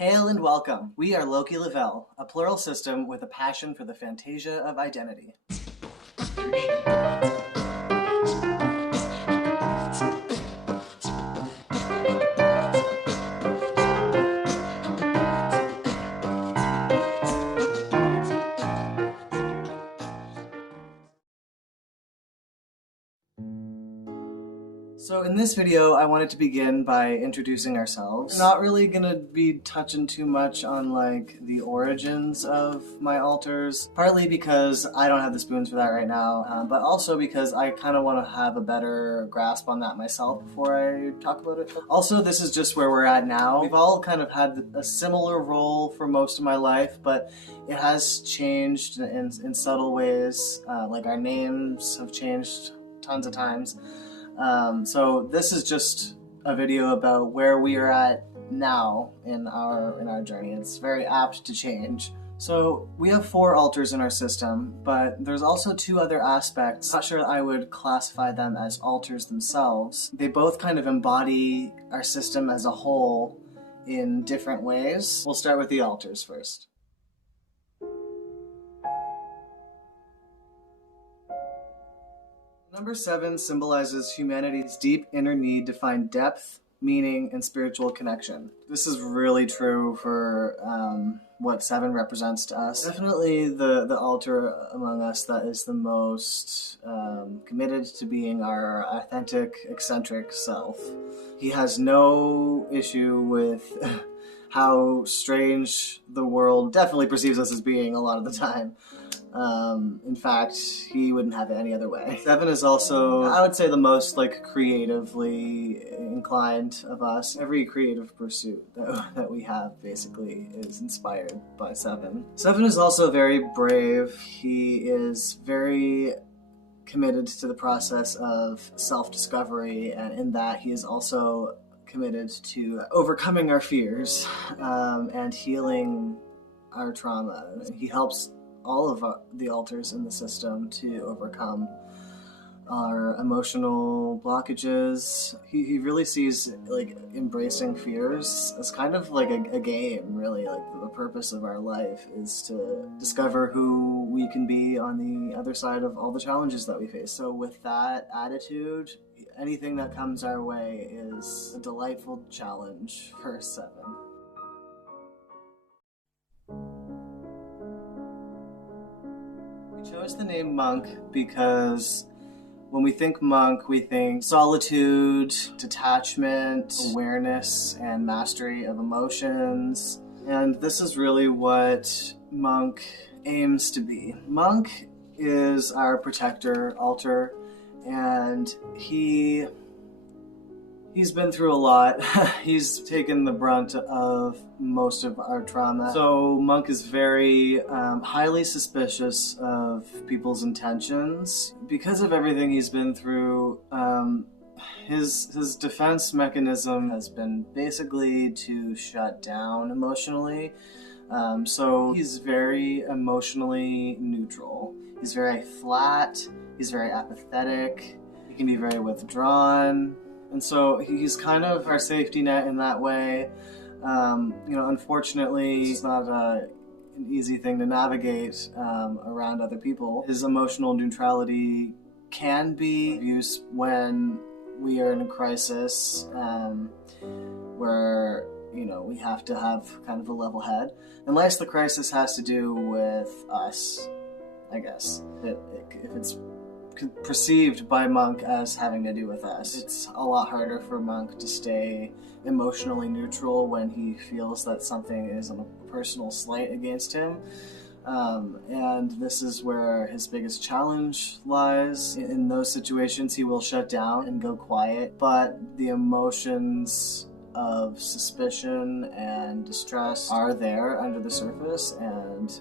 Hail and welcome. We are Loki Lavelle, a plural system with a passion for the fantasia of identity. So in this video, I wanted to begin by introducing ourselves. I'm not really gonna be touching too much on like the origins of my alters, partly because I don't have the spoons for that right now, but also because I kind of want to have a better grasp on that myself before I talk about it. Also, this is just where we're at now. We've all kind of had a similar role for most of my life, but it has changed in subtle ways. Like our names have changed tons of times. So this is just a video about where we are at now in our journey. It's very apt to change. So we have 4 alters in our system, but there's also 2 other aspects. I'm not sure I would classify them as alters themselves. They both kind of embody our system as a whole in different ways. We'll start with the alters first. Number 7 symbolizes humanity's deep inner need to find depth, meaning, and spiritual connection. This is really true for what 7 represents to us. Definitely the alter among us that is the most committed to being our authentic, eccentric self. He has no issue with how strange the world definitely perceives us as being a lot of the time. In fact, he wouldn't have it any other way. 7 is also, I would say, the most like creatively inclined of us. Every creative pursuit that we have basically is inspired by 7. 7 is also very brave. He is very committed to the process of self-discovery, and in that he is also committed to overcoming our fears and healing our trauma. He helps all of the alters in the system to overcome our emotional blockages. He really sees like embracing fears as kind of like a game, really. Like the purpose of our life is to discover who we can be on the other side of all the challenges that we face. So with that attitude, anything that comes our way is a delightful challenge for 7. We chose the name Monk because when we think monk, we think solitude, detachment, awareness, and mastery of emotions. And this is really what Monk aims to be. Monk is our protector alter, and he's been through a lot. He's taken the brunt of most of our trauma. So Monk is very highly suspicious of people's intentions. Because of everything he's been through, his defense mechanism has been basically to shut down emotionally. So he's very emotionally neutral. He's very flat, he's very apathetic, he can be very withdrawn. And so he's kind of our safety net in that way. Unfortunately, it's not an easy thing to navigate around other people. His emotional neutrality can be used when we are in a crisis where, we have to have kind of a level head. Unless the crisis has to do with us, I guess. If it's perceived by Monk as having to do with us, it's a lot harder for Monk to stay emotionally neutral when he feels that something is a personal slight against him. And this is where his biggest challenge lies. In those situations, he will shut down and go quiet, but the emotions of suspicion and distress are there under the surface, and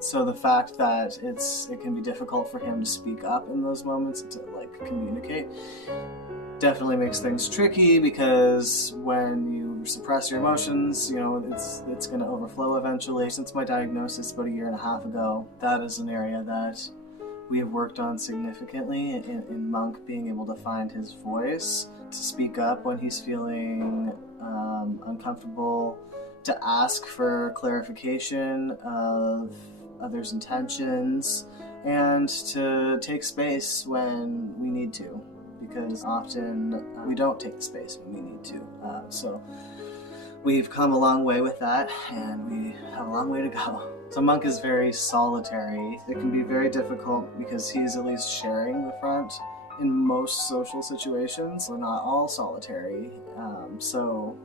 so the fact that it can be difficult for him to speak up in those moments, to communicate, definitely makes things tricky, because when you suppress your emotions, it's going to overflow eventually. Since my diagnosis about 1.5 years ago, that is an area that we have worked on significantly in Monk being able to find his voice, to speak up when he's feeling uncomfortable, to ask for clarification of others' intentions, and to take space when we need to, because often we don't take the space when we need to. So we've come a long way with that, and we have a long way to go. So Monk is very solitary. It can be very difficult because he's at least sharing the front in most social situations. We're not all solitary, so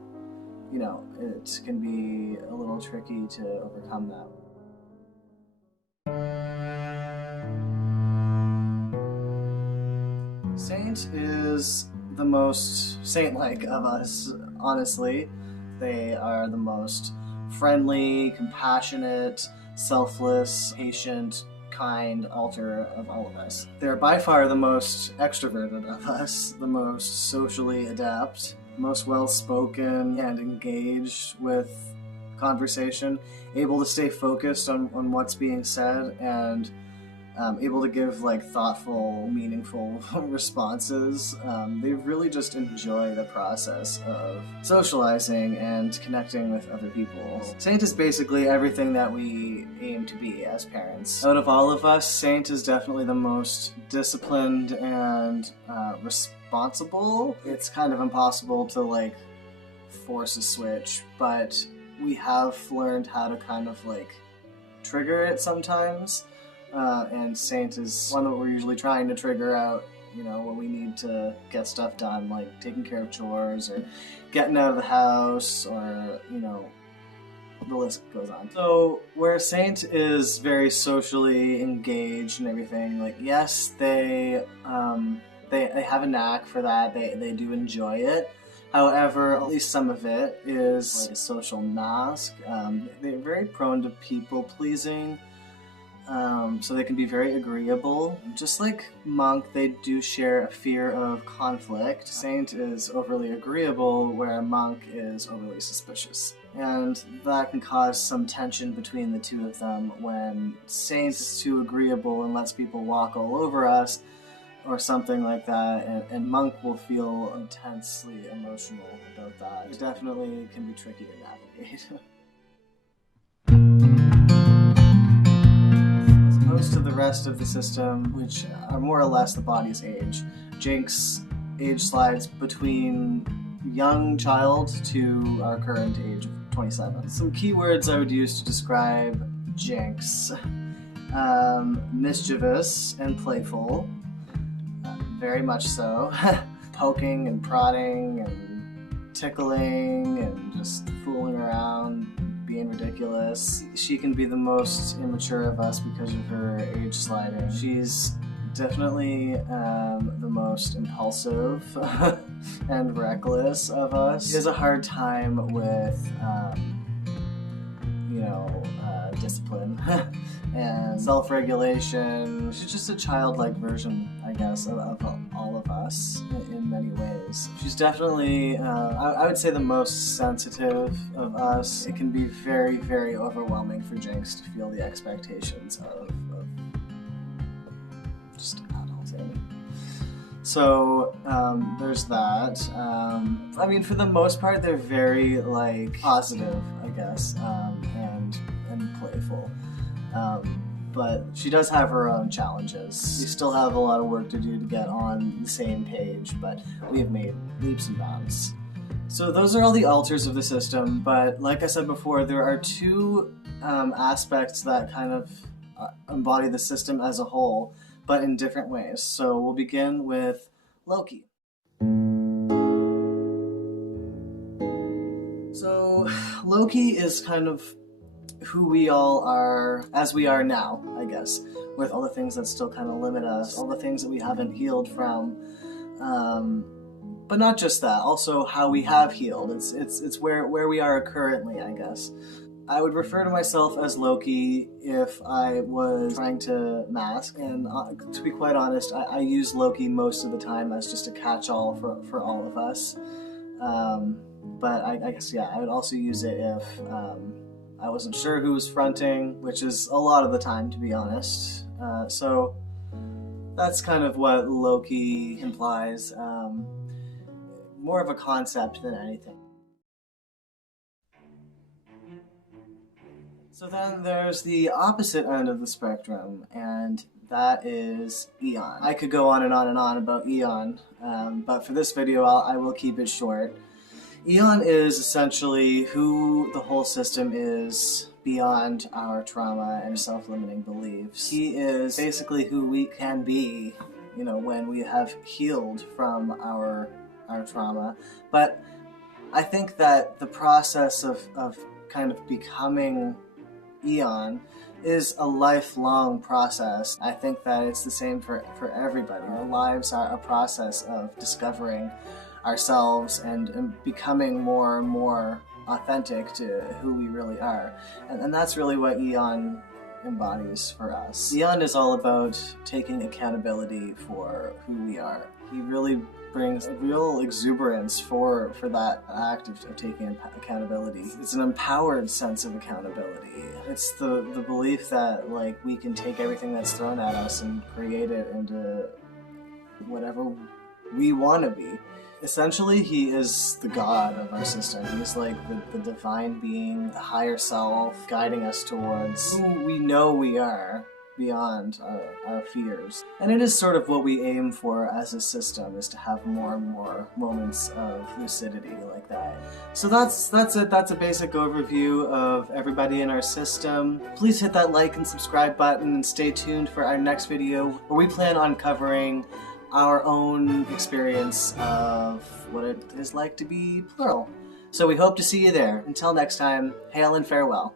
you know, it can be a little tricky to overcome that. Saint is the most saint-like of us, honestly. They are the most friendly, compassionate, selfless, patient, kind altar of all of us. They're by far the most extroverted of us, the most socially adept, most well-spoken and engaged with conversation, able to stay focused on what's being said, and able to give like thoughtful, meaningful responses. They really just enjoy the process of socializing and connecting with other people. Saint is basically everything that we aim to be as parents. Out of all of us, Saint is definitely the most disciplined and responsible. It's kind of impossible to like force a switch, but we have learned how to kind of like trigger it sometimes. And Saint is one that we're usually trying to trigger out, you know, when we need to get stuff done, like taking care of chores or getting out of the house, or, you know, the list goes on. So where Saint is very socially engaged and everything, like, yes, they have a knack for that. They do enjoy it. However, at least some of it is like a social mask. They're very prone to people pleasing. So they can be very agreeable. Just like Monk, they do share a fear of conflict. Saint is overly agreeable, where Monk is overly suspicious. And that can cause some tension between the two of them when Saint is too agreeable and lets people walk all over us, or something like that, and Monk will feel intensely emotional about that. It definitely can be tricky to navigate. Most of the rest of the system, which are more or less the body's age, Jinx age slides between young child to our current age of 27. Some keywords I would use to describe Jinx: mischievous and playful, very much so. Poking and prodding and tickling and just fooling around, being ridiculous. She can be the most immature of us because of her age sliding. She's definitely the most impulsive and reckless of us. She has a hard time with, discipline and self-regulation. She's just a childlike version, I guess, of all of us in many ways. She's definitely, I would say, the most sensitive of us. It can be very, very overwhelming for Jinx to feel the expectations of just adulting. So there's that. I mean, for the most part, they're very like positive, I guess, and playful. But she does have her own challenges. We still have a lot of work to do to get on the same page, but we have made leaps and bounds. So those are all the alters of the system, but like I said before, there are two aspects that kind of embody the system as a whole, but in different ways. So we'll begin with Loki. So Loki is kind of who we all are as we are now, I guess, with all the things that still kind of limit us, all the things that we haven't healed from, but not just that, also how we have healed. It's where we are currently, I guess. I would refer to myself as Loki if I was trying to mask, and to be quite honest, I use Loki most of the time as just a catch-all for all of us. But I guess, yeah, I would also use it if I wasn't sure who was fronting, which is a lot of the time, to be honest. So that's kind of what Loki implies, more of a concept than anything. So then there's the opposite end of the spectrum, and that is Aëon. I could go on and on and on about Aëon, but for this video I will keep it short. Aëon is essentially who the whole system is beyond our trauma and self-limiting beliefs. He is basically who we can be, you know, when we have healed from our trauma. But I think that the process of kind of becoming Aëon is a lifelong process. I think that it's the same for everybody. Our lives are a process of discovering ourselves and becoming more and more authentic to who we really are. And that's really what Aëon embodies for us. Aëon is all about taking accountability for who we are. He really brings a real exuberance for that act of taking accountability. It's an empowered sense of accountability. It's the belief that, like, we can take everything that's thrown at us and create it into whatever we want to be. Essentially, he is the god of our system. He's like the divine being, the higher self, guiding us towards who we know we are beyond our fears. And it is sort of what we aim for as a system, is to have more and more moments of lucidity like that. So that's it. That's a basic overview of everybody in our system. Please hit that like and subscribe button and stay tuned for our next video, where we plan on covering our own experience of what it is like to be plural. So we hope to see you there. Until next time, hail and farewell.